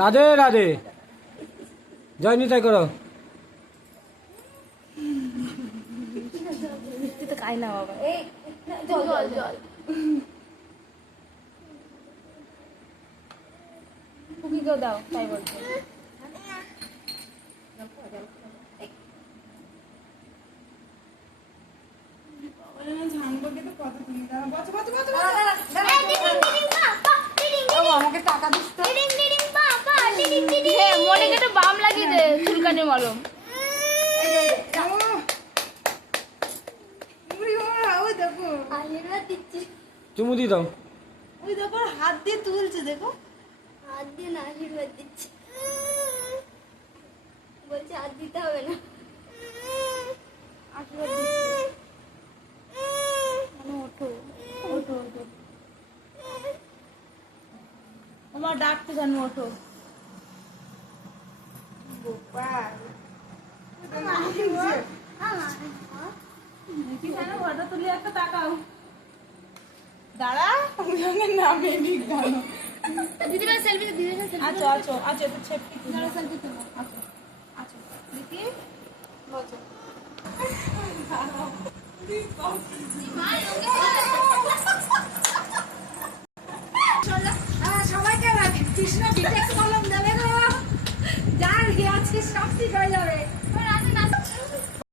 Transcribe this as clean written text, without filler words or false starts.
রাধে রাধে, জয় নিতাই করো। খাই না বাবা, জল জল জল কুকিকেও দাও, তাই বলছে। আমাকে টাকা দিস তো। মনে একটা বাম লাগিয়ে দে, চুলকানি মলম। চুমু দিয়ে দাও। ওই দেখো হাত দিয়ে তুলছে, দেখো হাত দিয়ে না, আশীর্বাদ দিচ্ছে। বলছে হাত দিতে হবে না, আশীর্বাদ দিচ্ছে। ওঠো ওঠো ওঠো, আমার ডাকতে জানো, ওঠো। ফটো তুলি একটা, তাকাও। দাঁড়া, নামে ঠিক জানো। দিদিভাই সেলফি, দিদিভাই সেলফি। আচ্ছা আচ্ছা আচ্ছা, তো ছেপটি দাঁড়া, সেলফি তুলো। আচ্ছা আচ্ছা, দিদি বলছো সবাইকে কৃষ্ণ বিটেক্স কলম দেবে গো, যার আজকে সব ঠিক হয়ে যাবে।